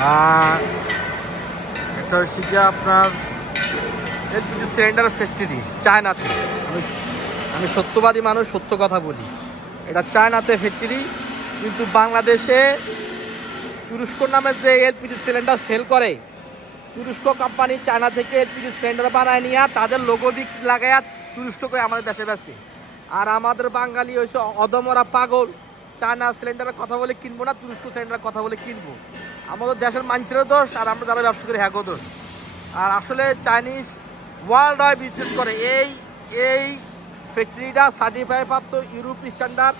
আর এটা হচ্ছে গিয়ে আপনার এলপিজি সিলিন্ডার ফ্যাক্টরি চায়নাতে। আমি আমি সত্যবাদী মানুষ, সত্য কথা বলি। এটা চায়নাতে ফ্যাক্টরি, কিন্তু বাংলাদেশে তুরস্ক নামের যে এলপিজি সিলিন্ডার সেল করে, তুরস্ক কোম্পানি চায়না থেকে এলপিজি সিলিন্ডার বানায় নিয়ে তাদের লোগো দিক লাগাইয়া তুরস্ক করে আমাদের দেশে বেশি। আর আমাদের বাঙালি হয়েছে অদমরা পাগল, চায়না সিলিন্ডারের কথা বলে কিনবো না, তুরস্ক সিলিন্ডারের কথা বলে কিনবো। আমাদের দেশের মানুষেরও দোষ, আর আমরা যারা ব্যবসা করি হ্যাগো দোষ। আর আসলে চাইনিজ ওয়ার্ল্ড ওয়াইড বিজনেস করে। এই এই ফ্যাক্টরিটা সার্টিফাই প্রাপ্ত ইউরোপ স্ট্যান্ডার্ড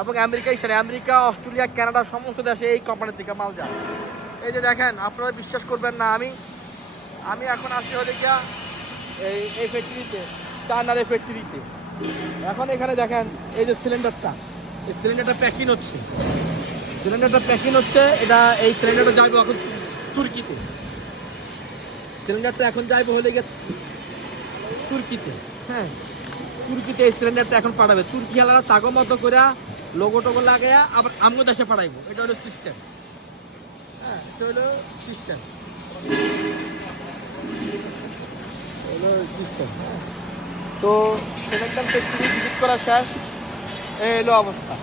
এবং America standard, America, Australia, Canada সমস্ত দেশে এই কোম্পানি থেকে মাল যায়। এই যে দেখেন, আপনারা বিশ্বাস করবেন না, আমি এখন আসি হলে গিয়া এই ফ্যাক্টরিতে, চায়নার এই ফ্যাক্টরিতে। এখন এখানে দেখেন এই যে সিলিন্ডারটা, এই সিলিন্ডারটা প্যাকিং হচ্ছে, এটা এই সিলিন্ডারটা যাইবে এখন তুর্কিতে। সিলিন্ডারটা এখন যাইবে হলে গেছে তুর্কিতে। হ্যাঁ, তুর্কিতে এই সিলিন্ডারটা এখন পাঠাবে। তুর্কি হালারা তাগো মতো করে লোগো টোগো লাগাইয়া আবার আমগো দেশে পাঠাইবো। এটা হলো সিস্টেম। হ্যাঁ, এটা হলো সিস্টেম, তো সিলিন্ডার ফ্যাক্টরি ভিজিট করা শেষ, এই হলো অবস্থা।